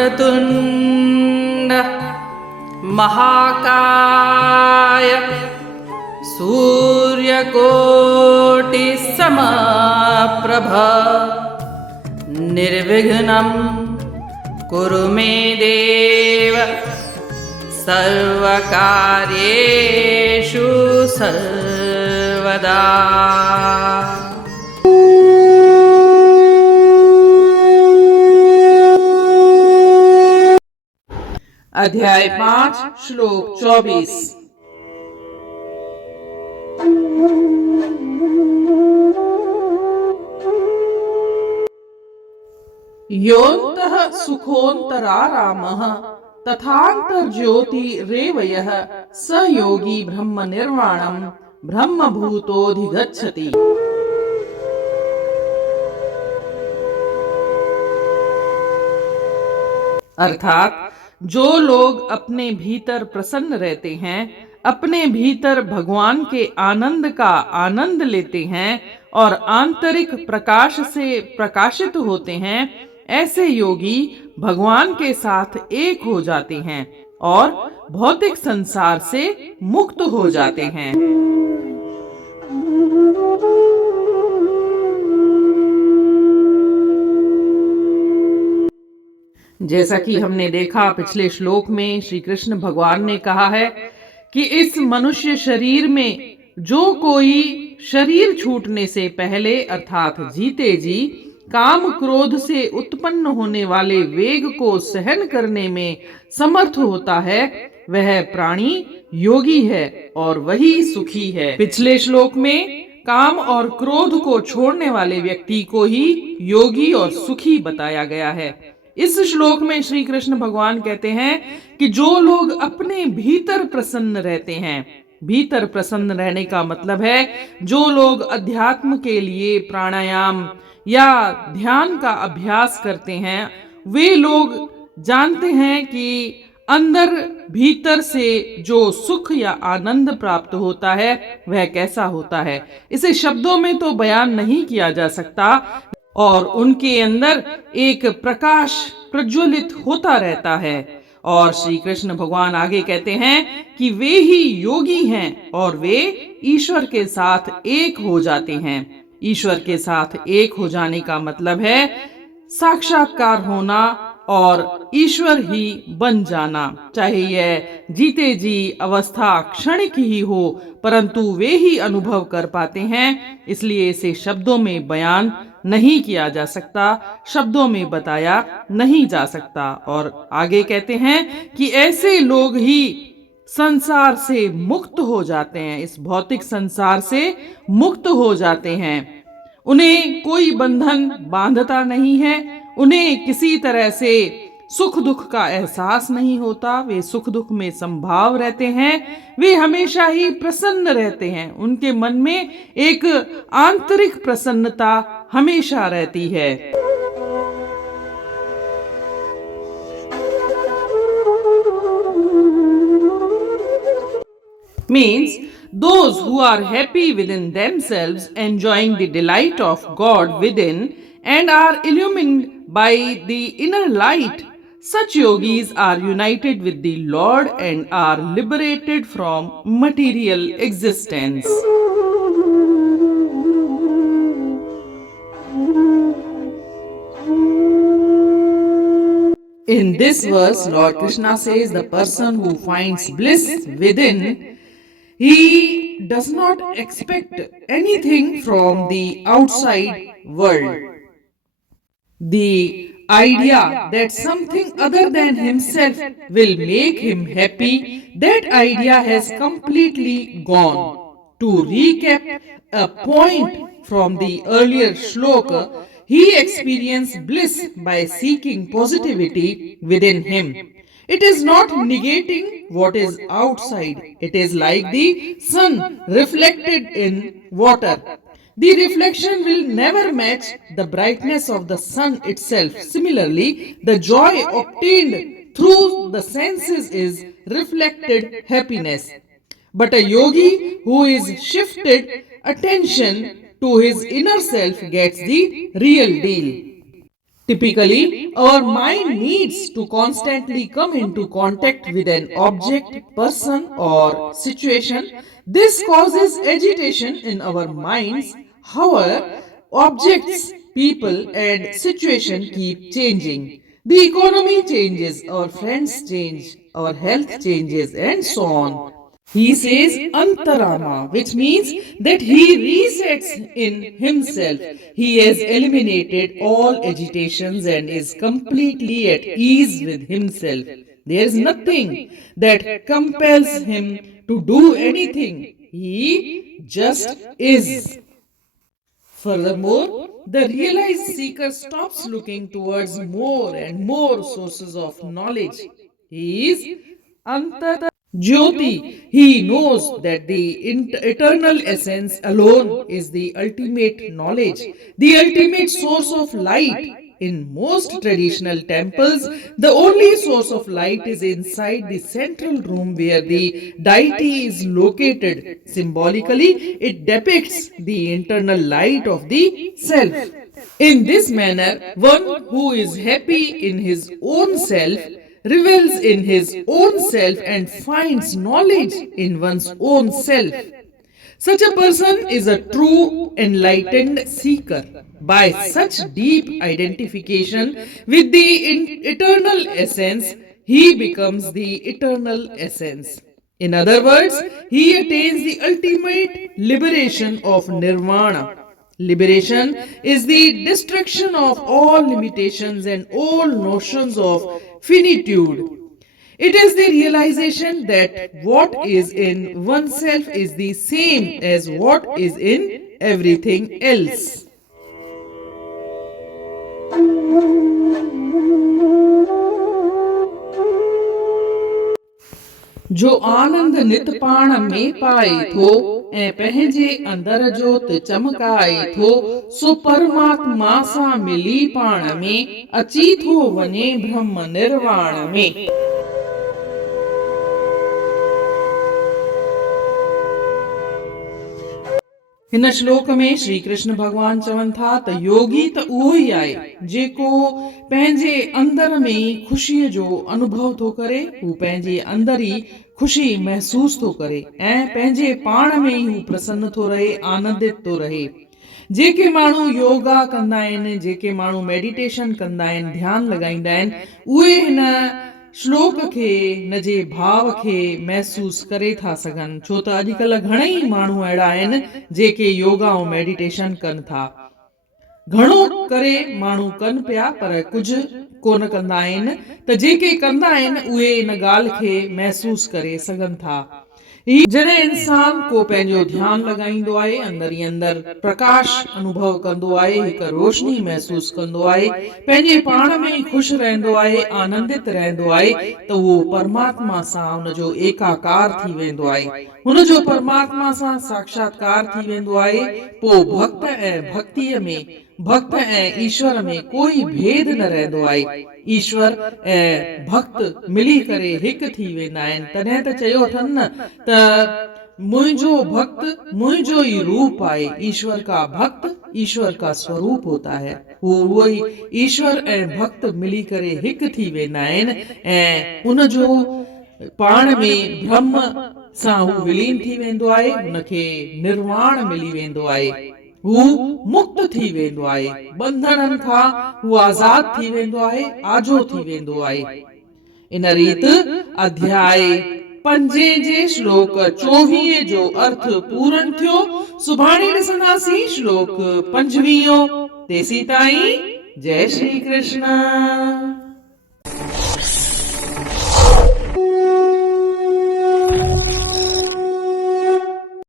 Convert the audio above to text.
वक्रतुण्ड महाकाय सूर्यकोटिसमप्रभ निर्विघ्नं कुरु मे देव सर्वकार्येषु सर्वदा। अध्याय 5 श्लोक 24। योऽन्तः सुखोऽन्तरारामः तथान्तर्ज्योतिरेवयः स योगी ब्रह्म निर्वाणं ब्रह्मभूतोऽधिगच्छति। अर्थात जो लोग अपने भीतर प्रसन्न रहते हैं, अपने भीतर भगवान के आनंद का आनंद लेते हैं और आंतरिक प्रकाश से प्रकाशित होते हैं, ऐसे योगी भगवान के साथ एक हो जाते हैं और भौतिक संसार से मुक्त हो जाते हैं। जैसा कि हमने देखा पिछले श्लोक में श्री कृष्ण भगवान ने कहा है कि इस मनुष्य शरीर में जो कोई शरीर छूटने से पहले अर्थात जीते जी काम क्रोध से उत्पन्न होने वाले वेग को सहन करने में समर्थ होता है, वह प्राणी योगी है और वही सुखी है। पिछले श्लोक में काम और क्रोध को छोड़ने वाले व्यक्ति को ही योगी और सुखी बताया गया है। इस श्लोक में श्री कृष्ण भगवान कहते हैं कि जो लोग अपने भीतर प्रसन्न रहते हैं, भीतर प्रसन्न रहने का मतलब है जो लोग अध्यात्म के लिए प्राणायाम या ध्यान का अभ्यास करते हैं, वे लोग जानते हैं कि अंदर भीतर से जो सुख या आनंद प्राप्त होता है वह कैसा होता है। इसे शब्दों में तो बयान नहीं किया जा सकता और उनके अंदर एक प्रकाश प्रज्वलित होता रहता है। और श्री कृष्ण भगवान आगे कहते हैं कि वे ही योगी हैं और वे ईश्वर के साथ एक हो जाते हैं। ईश्वर के साथ एक हो जाने का मतलब है साक्षात्कार होना और ईश्वर ही बन जाना। चाहे यह जीते जी अवस्था क्षणिक ही हो, परंतु वे ही अनुभव कर पाते हैं, इसलिए इसे शब्दों में बयान नहीं किया जा सकता, शब्दों में बताया नहीं जा सकता। और आगे कहते हैं कि ऐसे लोग ही संसार से मुक्त हो जाते हैं, इस भौतिक संसार से मुक्त हो जाते हैं। उन्हें कोई बंधन बांधता नहीं है, उन्हें किसी तरह से सुख दुख का एहसास नहीं होता, वे सुख दुख में संभाव रहते हैं, वे हमेशा ही प्रसन्न रहते हैं, उनके मन में एक आंतरिक प्रसन्नता हमेशा रहती है। Means those who are happy within themselves, enjoying the delight of God within and are illumined by the inner light, such yogis are united with the Lord and are liberated from material existence. In this verse, Lord Krishna says the person who finds bliss within, he does not expect anything from the outside world. The idea that something other than himself will make him happy, that idea has completely gone. To recap a point from the earlier shloka, he experienced bliss by seeking positivity within him. It is not negating what is outside. It is like the sun reflected in water. The reflection will never match the brightness of the sun itself. Similarly, the joy obtained through the senses is reflected happiness. But a yogi who is shifted attention to his inner self gets the real deal. Typically, our mind needs to constantly come into contact with an object, person, or situation. This causes agitation in our minds. However, objects, people, and situation keep changing. The economy changes, our friends change, our health changes, and so on. He says Antarama, which means that he resets in himself. He has eliminated all agitations and is completely at ease with himself. There is nothing that compels him to do anything. He just is. Furthermore, the realized seeker stops looking towards more and more sources of knowledge. He is Antar Jyoti. He knows that the eternal essence alone is the ultimate knowledge, the ultimate source of light. In most traditional temples, the only source of light is inside the central room where the deity is located. Symbolically, it depicts the internal light of the self. In this manner, one who is happy in his own self revels in his own self and finds knowledge in one's own self. Such a person is a true enlightened seeker. By such deep identification with the eternal essence, he becomes the eternal essence. In other words, he attains the ultimate liberation of nirvana. Liberation is the destruction of all limitations and all notions of finitude. It is the realization that what is in oneself is the same as what is in everything else. जो आनंद नित पाण में पाए थो ऐं पंहिंजे अंदर जोत चमकाए थो सो परमात्मा सां मिली पाण में अची थो वञे ब्रह्म निर्वाण में। हिन श्लोक में श्री कृष्ण भगवान चवनि था त योगी त उहो ई आहे जेको पंहिंजे अंदर में ई ख़ुशीअ जो अनुभव थो करे, हू पंहिंजे अंदर ई ख़ुशी महसूस थो करे ऐं पंहिंजे पाण में ई हू प्रसन्न थो रहे, आनंदित थो रहे। जेके माण्हू योगा कंदा आहिनि, जेके माण्हू मेडिटेशन कंदा आहिनि, ध्यान लॻाईंदा आहिनि, उहे हिन श्लोक खे, हिन जे भाव खे महसूस करे था सघनि। छो त अॼुकल्ह घणेई माण्हू अहिड़ा आहिनि जेके योगा ऐं मेडिटेशन कनि था। घणो करे माण्हू कनि पिया पर कुझु कोन कंदा आहिनि, त जेके कंदा आहिनि उहे इन ॻाल्हि खे महसूस करे सघनि था। जॾहिं इंसान को पंहिंजो ध्यानु लॻाईंदो आहे, अंदर ई अंदर प्रकाश अनुभव कंदो आहे, हिकु रोशनी महसूस कंदो आहे, पंहिंजे पाण में ई ख़ुशि रहंदो आहे, आनंदित रहंदो आहे, त उहो परमात्मा सां हुनजो एकाकार थी वेंदो आहे, हुनजो परमात्मा सां साक्षात्कार थी वेंदो आहे। पोइ भक्त ऐं भक्तीअ में, भक्त ऐं ईश्वर में कोई भेद न रहंदो आहे। ईश्वर ऐं भक्त मिली करे हिकु थी वेंदा आहिनि। तॾहिं त चयो अथनि न त मुंहिंजो भक्त मुंहिंजो ई रूप आहे। ईश्वर का भक्त ईश्वर का स्वरूप होता है। उहो ई ईश्वर ऐं भक्त मिली करे हिकु थी वेंदा आहिनि ऐं उनजो पाण में ब्रह्म सां हू विलीन थी वेंदो आहे, हुनखे निर्वाण मिली वेंदो आहे, हू मुक्त थी वेंदो आहे, बंधननि खां हू आज़ाद थी वेंदो आहे, आजो थी वेंदो आहे। इन रीति अध्याय 5 जे श्लोक 24 जो अर्थ पूर्ण थियो। सुभाणे ॾिसंदासीं श्लोक 25। तेसी ताईं जय श्री कृष्ण।